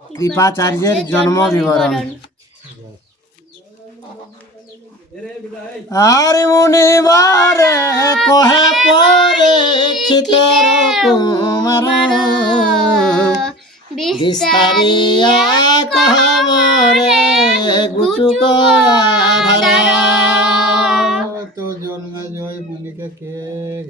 কৃপাচার্যের জন্ম বিবরণ। আর মুনিবারে কহে পরীক্ষিতের কুমার, বিস্তারিয়া কহে মোরে গুচুক আধারা। তো জন্মে জয় মুনিকে কে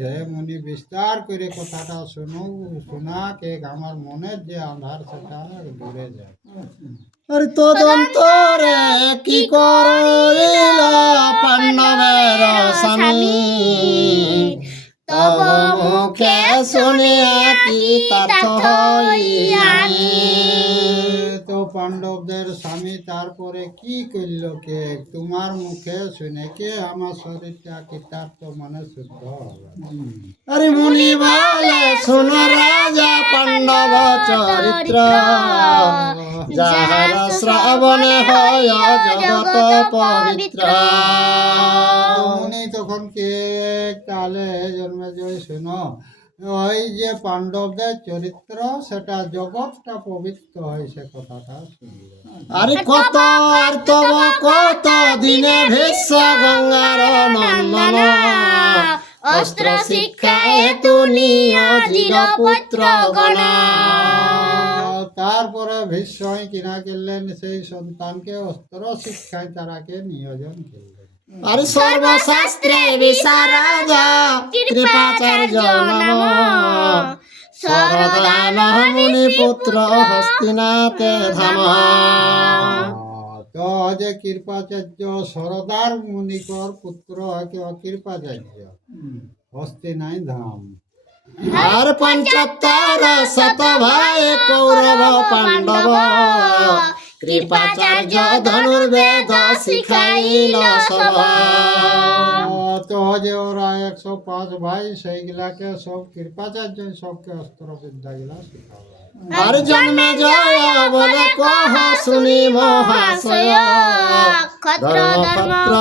হে মুনি বিস্তার করে কথাটা শোনা কে আমার মনের যে আধার সেটা দূরে যায়। আর তদন্তরে কি করিল পাণ্ডবের স্বামী, তব মুখে শুনিয়া কি তথ্য হইয়ানি। তো পাণ্ডবদের স্বামী তারপরে কি করল কে তোমার মুখে শুনে কে আমার শরীরটা কৃতার্থ মানে শুদ্ধ হবে। আরে মুনি বলে শুন রাজা পাণ্ডব চরিত্র, যাহার শ্রাবণে হয় জগত পবিত্র। মুনি তখন কে কালে জন্মে জয় শুনো, ওই যে পাণ্ডবদের চরিত্র সেটা জগৎটা পবিত্র হয় সে কথাটা শুনল। আরে কত আর তব কত দিনে ভীষ্ম গঙ্গার নন্দন, অস্ত্র শিক্ষা হেতু নিয়োজিত পুত্র গণ। তারপরে ভীষ্ম কিনা করলেন সেই সন্তানকে অস্ত্র শিক্ষায় তারাকে নিয়োজন করলেন। আর সর্বশাস্ত্রে বিশারদ কৃপাচার্য নাম, শরদান মুনি পুত্র হস্তিনাথে ধাম। তো যে কৃপাচার্য শরদার মুনিকর পুত্র কৃপাচার্য হস্তিনাই ধাম। আর ৭৫ শত ভাই কৌরব পাণ্ডব, কৃপাচার্য ধনুর্বেদ শিখাইল সব। তো যে ওরা ১০৫ ভাই সেইগুলাকে সব কৃপাচার্য সবকে অস্ত্র বিদ্যা গুলা শিখাবে। আর জন্মে জয় বলে কহ শুনি মহাশয়, ধর্মপত্র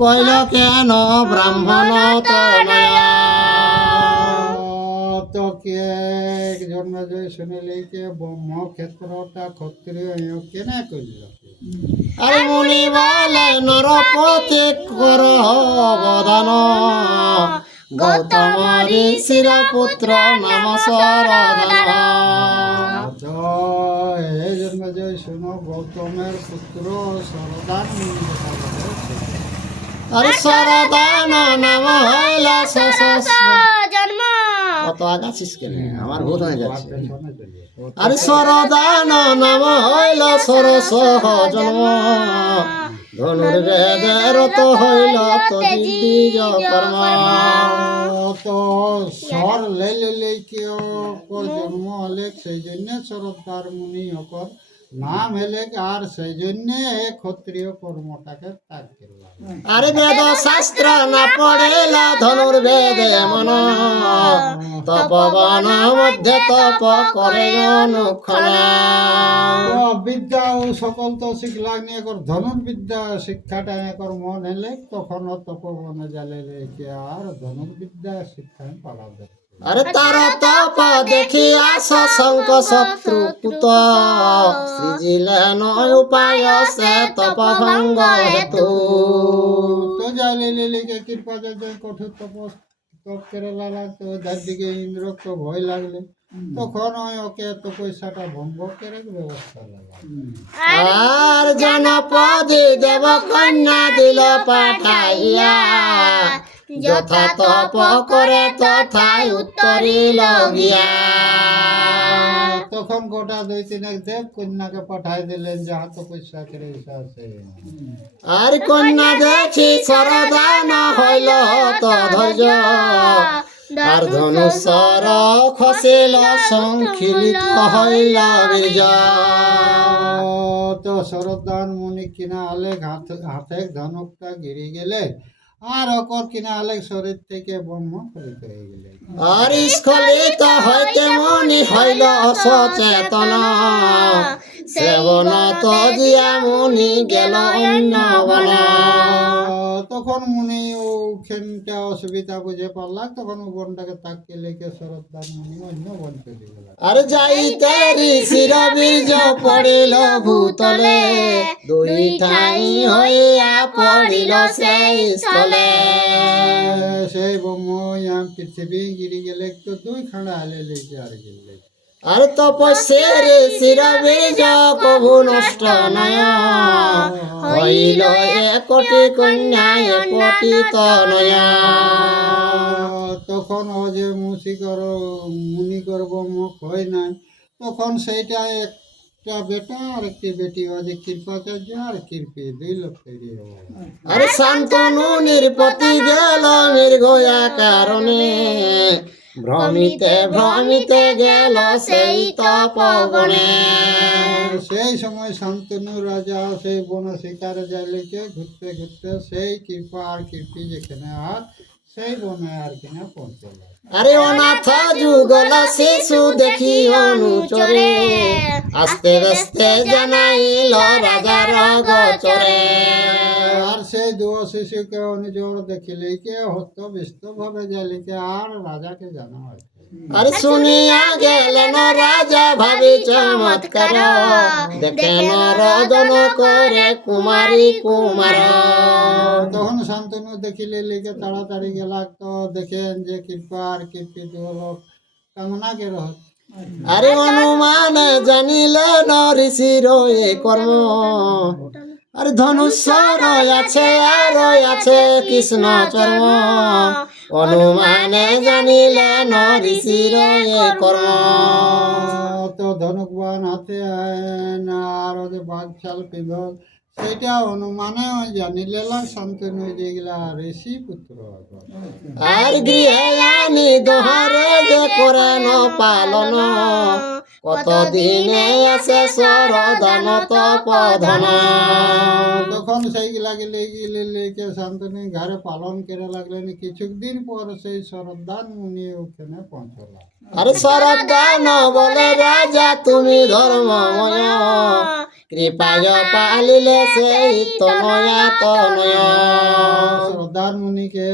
কইল কেন ব্রাহ্মণ তনয়া। তো কে জন্মে জয় শুনিলি কে ব্রহ্ম ক্ষেত্রটা ক্ষত্রিয় কেনে কইল। আরে মুনি বলে নরপতি কর অবদান, গৌতম ঋষির পুত্র নাম শরদান। এই জন্মে জয় শুনো গৌতমের পুত্র শরদান। আরে শরদান নাম হইল জন্ম। কত আগাছিস কেন আমার ভুল হয়ে যাচ্ছে। আরে শরদান নাম হইল সরস জন্ম, ধনুর্বেদের তো হইল তো দ্বিজ কর্ম। তো স্বর লে জন্ম হলে সেই জন্য শরদার মুনি অকর নাম হেলে আর সেই জন্য ক্ষত্রিয় কর্মটাকে ত্যাগ করলাম। আরে বেদ শাস্ত্র না পড়েল ধনুর্বেদ মন, তপবন মধ্যে তপ করে অনুক্ষণ। বিদ্যা ও সকল তো শিখলাম একর ধনুর্বিদ্যা শিক্ষাটা একর মন এলে তখন তপবনে জালে রেখে আর ধনুর্বিদ্যা শিক্ষা পালাবে। আরে তার তপ দেখি আস শঙ্ক শত্রু পুত, সৃজিলেন উপায় সে তপ ভঙ্গ হেতু। তো জালে লেলিকে কৃপাচার্য কঠোর তপ করে লাগতো, যার দিকে ইন্দ্র তো ভয় লাগলে তখন ওকে তো পয়সাটা ভঙ্গ করে ব্যবস্থা লাগলো। আর জনপদী দেব কন্যা দিল পাঠাইয়া, যথা তপ করে তথায় উত্তরিল গিয়া। তখন গোটা ২-৩ দেব কন্যাকে পাঠাই দিলেন যে হাত পয়সা করে আছে। আর কন্যা দেখি শরদান হইল তো ধৈর্য, আর ধনুষর খসিল সংখিলিত হইল বীর্য। তো শরদান মুনি কিনা আলেক হাতে ধনুকটা গিরি গেলে আর অকর কিনা আলেক শরীর থেকে ব্রহ্ম ফলিত হয়ে গেলে। আর স্খলিত হইতে মুনি হইল অসচেতন, সেবন তো জিয়া মুনি গেল অন্য বন। তখন মুনি ওখানটা অসুবিধা বুঝে পারলাম, তখন ও বনটাকে তাকিয়ে লেগে শরৎদান মুনি অন্য বন চলে গেল। আরে যাইতে ঋষির বীর্য পড়িল ভূতলে, দুই ঠাই হইয়া পড়িল সেই স্থলে। সেই ব্রহ্ম পৃথিবী গিরি গেলে তো দুই খানা আলে লেগে আর গেলে। আর তপস্যের ঋষির বীর্য কভু নষ্ট নয়, হইল একটি কন্যা একটি তনয়া। তখন ও যে মুনি করব মুখ হয় নাই, তখন সেইটা একটা বেটা আর একটি বেটি, ও যে কৃপাচার্য আর কৃপি, দুই লোক তৈরি হবো। আরে শান্তনু নির্পতি গেল মৃগয়া কারণে, ভ্রমিতে ভ্রমিতে গেল সেই তপবনে। সেই সময় শান্তনু রাজা সেই বন শিকারে যাইলেকে ঘুরতে ঘুরতে সেই কৃপা আর কৃপি যেখানে আর সেই বনে আর কিনা পৌঁছল। আরে অনাথ যুগল শিশু দেখি অনুচরে, আস্তে আস্তে জানাইল রাজার গোচরে। আর সেই দুয় শিশুকে অনুচর দেখিলে কে হত ব্যস্ত ভাবে যাইলিকে আর রাজাকে জানা হয়। আরে শুনিয়া গেলেন রাজা ভাবি চমৎকার, দেখেন রদন করে কুমারী কুমার। তখন শান্তনু দেখিলে লিখে তাড়াতাড়ি গেল, তো দেখেন যে কৃপা আর কৃপি দুয় লোক কামনা কে রহ। আরে অনুমান জানিলেন ঋষির এ কর্ম, আরে ধনুষ্য আছে আর আছে কৃষ্ণ চর্ম। অনুমানে জানিলেন ঋষির এ কর্ম। তো ধনুকবান হাতে আর ওদের বাঘশাল পিঁধল, সেটা অনুমানে জানিলে শান্তনু যেগুলা ঋষি পুত্র। আর গৃহে আনি দোহারে যে করেন পালন, কতদিনে আছে সরদান তপধন। তখন সেইগুলা গেলে গেলে লেকে শান্তনু ঘরে পালন করে লাগলেন। কিছুদিন পর সেই শরৎদান মুনি ওখানে পৌঁছল। আরে শরৎদান বলে রাজা তুমি ধর্মময়, কৃপায় পালিলে সেই তনয়া তনয়। শরৎদান মুনিকে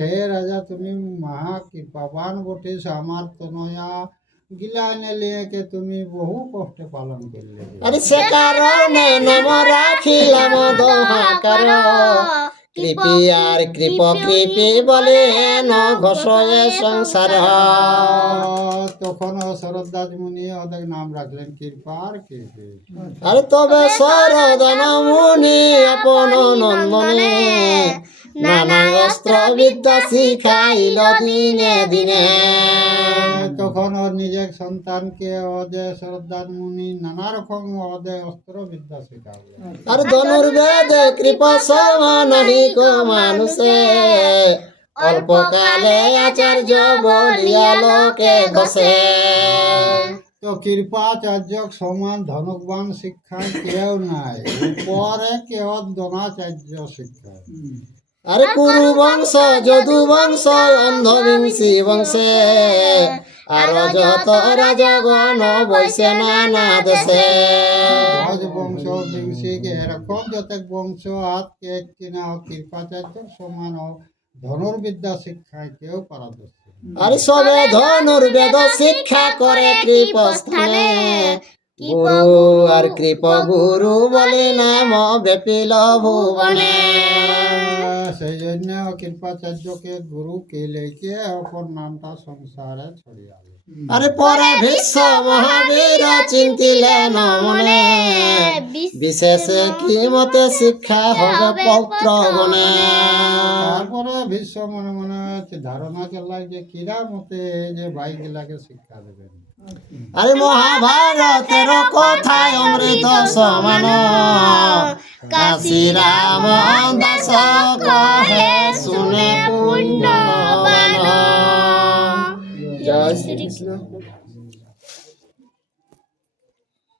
হে রাজা তুমি মহা কৃপাবান বটে, আমার তনয়া গিলা এনে লিয়েকে তুমি বহু কষ্টে পালন করলে। আরে সে কারণে নাম রাখিলাম দোহাকার, কৃপি আর কৃপ কৃপি বলে ন ঘোষয়ে সংসার। তখন শরৎদাস মুনি ওদের নাম রাখলেন কৃপা আর কৃপি। আরে তবে শরদান মুনি আপন নন্দনে, নানা অস্ত্র বিদ্যা শিখাইল দিনে দিনে। তখন ওর নিজের সন্তানকে ওদের শরৎদাস মুনি নানা রকম ওদের অস্ত্র বিদ্যা শিখালেন। আর ধনুর্বেদে কৃপা সমানাহি কো মানুষে, অল্পকালে আচার্য বলিয়া লোকে ঘষে। তো কৃপাচার্য সমান ধনুকবান শিক্ষায় কেউ নাই, উপরে কেউ দ্রোণাচার্য শিক্ষায়। আরে কুরু বংশ যদু বংশ অন্ধবিংশী বংশে, আর যত রাজগণ বৈশে নানা দেশে। বংশ বিংশিক এরকম যত বংশ হাতকে কিনা কৃপাচার্য সমান ধনুর্বিদ্যা শিক্ষায় কেউ পারদর্শী। আরে সবে ধনুর্বেদ শিক্ষা করে কৃপস্থানে, গুরু আর কৃপ গুরু বলে নাম ব্যাপিল ভুবনে। সেই জন্য কৃপাচার্যকে গুরু কে লেকে অপর নামটা সংসারে ছড়িয়াল। আরে পরে ভীষ্ম মহাবীর চিন্তিলেন মনে, বিশেষে কি মতে শিক্ষা হবে পৌত্র গণে। তারপরে ভীষ্ম মনে মনে ধারণা করলাম যে কিরা মতে যে ভাই গিলাকে শিক্ষা দেবেন। আরে মহাভারতের কথায় অমৃত সমান, কাশী রাম দাস কহে শুনে পুণ্যবান। জয় শ্রীকৃষ্ণ।